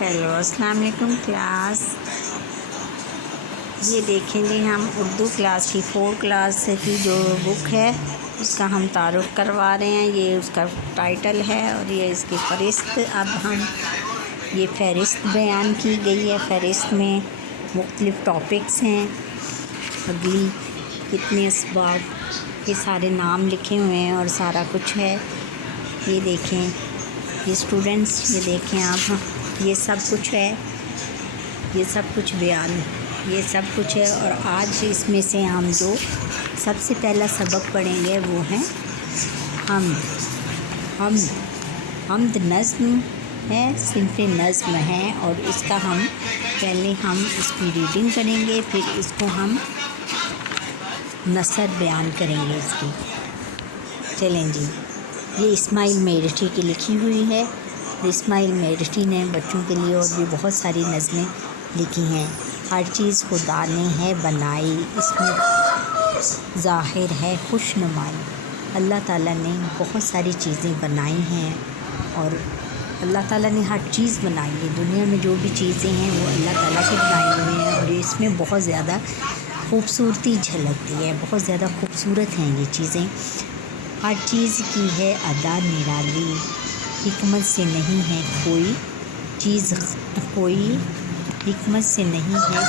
Hello السلام علیکم class. یہ دیکھیں جی ہم اردو کلاس کی 4 کلاس کی جو بک ہے اس کا ہم تعارف کروا رہے ہیں. یہ اس کا ٹائٹل ہے اور یہ اس کی فہرست. اب ہم یہ فہرست بیان کی گئی ہے. فہرست میں مختلف ٹاپکس ہیں. اگلی کتنے اسباق، یہ سارے نام لکھے ہوئے ہیں اور سارا کچھ ہے. یہ دیکھیں یہ اسٹوڈنٹس، یہ دیکھیں آپ، یہ سب کچھ ہے، یہ سب کچھ بیان، یہ سب کچھ ہے. اور آج اس میں سے ہم جو سب سے پہلا سبق پڑھیں گے وہ ہیں حمد نظم ہے، صنف نظم ہے. اور اس کا ہم پہلے اس کی ریڈنگ کریں گے، پھر اس کو ہم نثر بیان کریں گے اس کی. چلیں جی. یہ اسماعیل میرٹھی کی لکھی ہوئی ہے. اسماعیل میرٹھی نے بچوں کے لیے اور بھی بہت ساری نظمیں لکھی ہیں. ہر چیز خدا نے ہے بنائی، اس میں ظاہر ہے خوش نمائی. اللہ تعالیٰ نے بہت ساری چیزیں بنائی ہیں اور اللہ تعالیٰ نے ہر چیز بنائی ہے. دنیا میں جو بھی چیزیں ہیں وہ اللہ تعالیٰ کی بنائی ہوئی ہیں اور اس میں بہت زیادہ خوبصورتی جھلکتی ہے. بہت زیادہ خوبصورت ہیں یہ چیزیں. ہر چیز کی ہے ادا نرالی، حکمت سے نہیں ہے کوئی چیز، کوئی حکمت سے نہیں ہے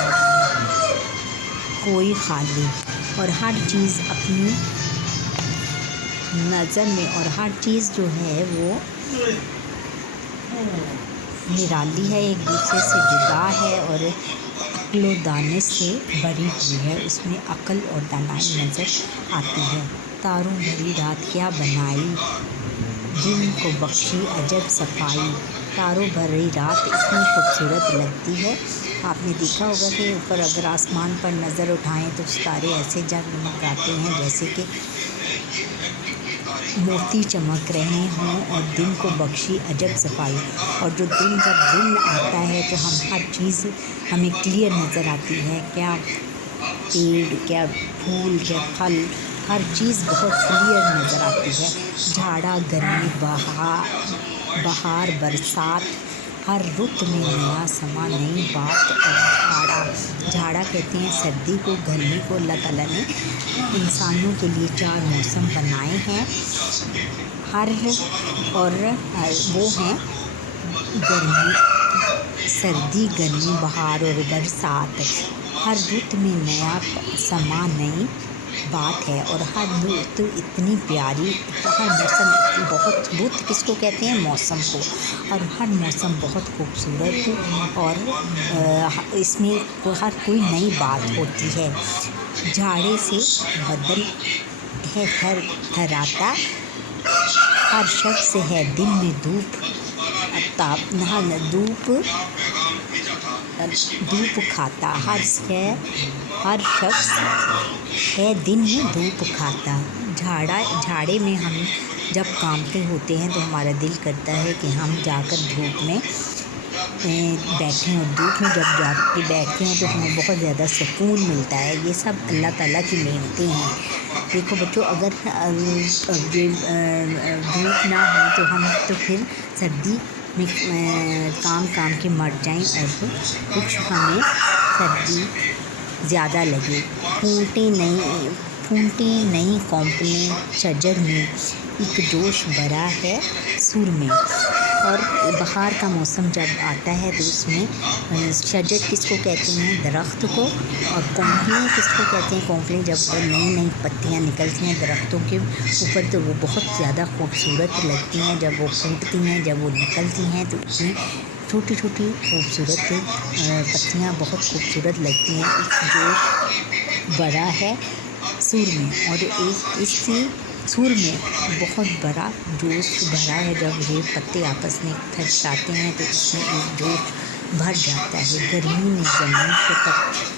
کوئی خالی. اور ہر چیز اپنی نظر میں، اور ہر چیز جو ہے وہ نرالی ہے، ایک دوسرے سے جدا ہے اور عقل و دانش سے بھری ہوئی ہے. اس میں عقل اور دانائی نظر آتی ہے. تاروں بھری رات کیا بنائی، دن کو بخشی عجب صفائی. تاروں بھری رات اتنی خوبصورت لگتی ہے. آپ نے دیکھا ہوگا کہ اوپر اگر آسمان پر نظر اٹھائیں تو ستارے ایسے جگمگاتے ہیں جیسے کہ موتی چمک رہے ہوں. اور دن کو بخشی عجب صفائی. اور جب دن آتا ہے تو ہر چیز ہمیں کلیئر نظر آتی ہے. کیا پیڑ، کیا پھول، کیا پھل، ہر چیز بہت کلیئر نظر آتی ہے. جھاڑا گرمی بہار برسات، ہر رت میں نیا سما نئی بات. اور جھاڑا کہتے ہیں سردی کو، گرمی کو. اللہ تعالیٰ نے انسانوں کے لیے 4 موسم بنائے ہیں. اور وہ ہیں سردی، گرمی، بہار اور برسات. ہر رت میں نیا سما نئی بات ہے. اور ہر رت اتنی پیاری، ہر موسم بہت، رت کس کو کہتے ہیں؟ موسم کو. اور ہر موسم بہت خوبصورت اور اس میں ہر کوئی نئی بات ہوتی ہے. جھاڑے سے بدن ہے تھر تھراتا، ہر شخص ہے دن میں دھوپ کھاتا. ہر شخص ہے دن میں دھوپ کھاتا. جھاڑے میں ہم جب کامتے ہوتے ہیں تو ہمارا دل کرتا ہے کہ ہم جا کر دھوپ میں بیٹھیں. اور دھوپ میں جب جا کے بیٹھتے ہیں تو ہمیں بہت زیادہ سکون ملتا ہے. یہ سب اللہ تعالیٰ کی نعمتیں ہیں. دیکھو بچوں، اگر دھوپ نہ ہو تو ہم تو پھر سردی میں کام کے مر جائیں اور کچھ ہمیں سردی زیادہ لگے. پھونٹیں نئی کونپیں شجر میں، ایک جوش بھرا ہے سر میں. اور بہار کا موسم جب آتا ہے تو اس میں شجر کس کو کہتے ہیں؟ درخت کو. اور کونپیں کس کو کہتے ہیں؟ کونپیں جب نئی پتیاں نکلتی ہیں درختوں کے اوپر تو وہ بہت زیادہ خوبصورت لگتی ہیں. جب وہ پھوٹتی ہیں، جب وہ نکلتی ہیں تو اتنی چھوٹی چھوٹی خوبصورت پتیاں بہت خوبصورت لگتی ہیں. ایک جوش بڑا ہے سر میں، اور اس سر میں بہت بڑا جوش بھرا ہے. جب یہ پتے آپس میں ٹکراتے ہیں تو اس میں ایک جوش بھر جاتا ہے. گرمی نے زمین کو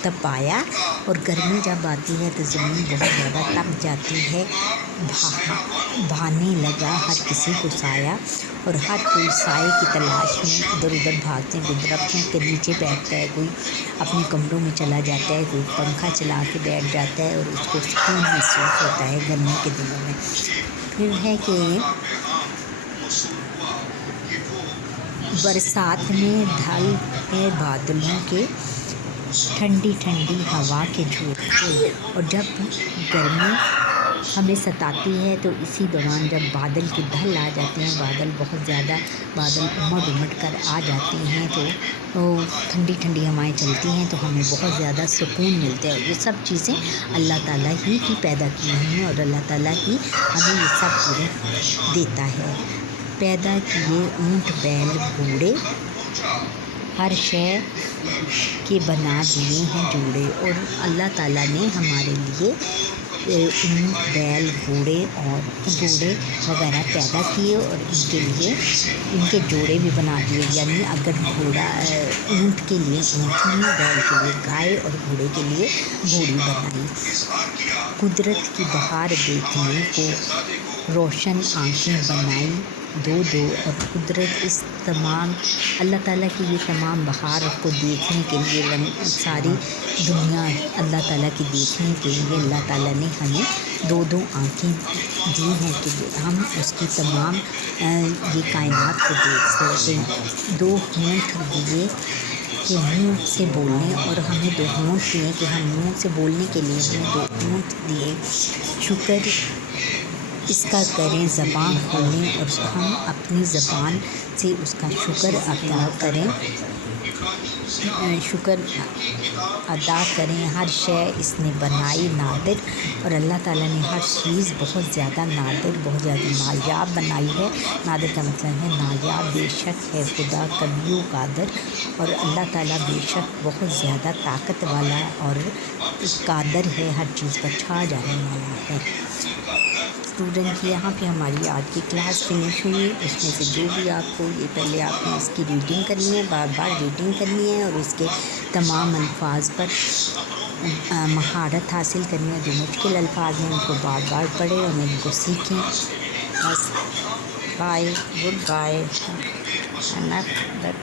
تپایا، اور گرمی جب آتی ہے تو زمین بہت زیادہ تپ جاتی ہے. بھانے لگا ہر کسی کو سایہ، اور ہر کوئی سائے کی تلاش میں ادھر ادھر بھاگتے ہیں. کوئی درختوں کے نیچے بیٹھتا ہے، کوئی اپنے کمروں میں چلا جاتا ہے، کوئی پنکھا چلا کے بیٹھ جاتا ہے اور اس کو سکون محسوس ہوتا ہے گرمی کے دنوں میں. پھر ہے کہ برسات میں ڈھل ہے بادلوں کے، ٹھنڈی ٹھنڈی ہوا کے جھونکے، اور جب گرمی ہمیں ستاتی ہے تو اسی دوران جب بادل کی ڈھل آ جاتے ہیں، بہت زیادہ بادل امڑ کر آ جاتے ہیں تو ٹھنڈی ٹھنڈی ہوائیں چلتی ہیں تو ہمیں بہت زیادہ سکون ملتا ہے. اور یہ سب چیزیں اللہ تعالیٰ ہی کی پیدا کی ہیں اور اللہ تعالیٰ ہی ہمیں یہ سب چیزیں دیتا ہے. پیدا کیے اونٹ بیل گھوڑے، ہر شے کے بنا دیے ہیں جوڑے. اور اللہ تعالیٰ نے ہمارے لیے اونٹ بیل گھوڑے وغیرہ پیدا کیے اور ان کے لیے ان کے جوڑے بھی بنا دیے. یعنی اگر اونٹ کے لیے اونٹنی، بیل کے لیے گائے اور گھوڑے کے لیے گھوڑی بنائی. قدرت کی بہار دیکھنے کو روشن آنکھیں بنائی دو دو، اور قدرت اس تمام اللہ تعالیٰ کی یہ تمام بہار کو دیکھنے کے لیے، ساری دنیا اللہ تعالیٰ کی دیکھنے کے لیے اللہ تعالیٰ نے ہمیں دو دو آنکھیں دی ہیں کہ ہم اس کی تمام یہ کائنات کو دیکھ سکیں. دو ہونٹ دیے کہ منہ سے بولنے، اور ہمیں دو ہونٹ دیے کہ ہم منہ سے بولنے کے لیے ہمیں دو ہونٹ دیے. شکر اس کا کریں زباں کھولیں، اور ہم اپنی زبان سے اس کا شکر ادا کریں. شکر ادا کریں. ہر شے اس نے بنائی نادر، اور اللہ تعالیٰ نے ہر چیز بہت زیادہ نادر، بہت زیادہ نایاب بنائی ہے. نادر کا مطلب ہے نایاب. بے شک ہے خدا کبھی قادر، اور اللہ تعالیٰ بے شک بہت زیادہ طاقت والا اور قادر ہے، ہر چیز پر چھا جانے والا ہے. اسٹوڈنٹ، یہاں پہ ہماری آج کی کلاس فنش ہوئی. اس میں سے جو بھی آپ کو یہ پہلے آپ نے اس کی ریڈنگ کرنی ہے، بار بار ریڈنگ کرنی ہے، اور اس کے تمام الفاظ پر مہارت حاصل کرنی ہے. جو مشکل الفاظ ہیں ان کو بار بار پڑھیں اور ان کو سیکھیں. بس بائے، گڈ بائے.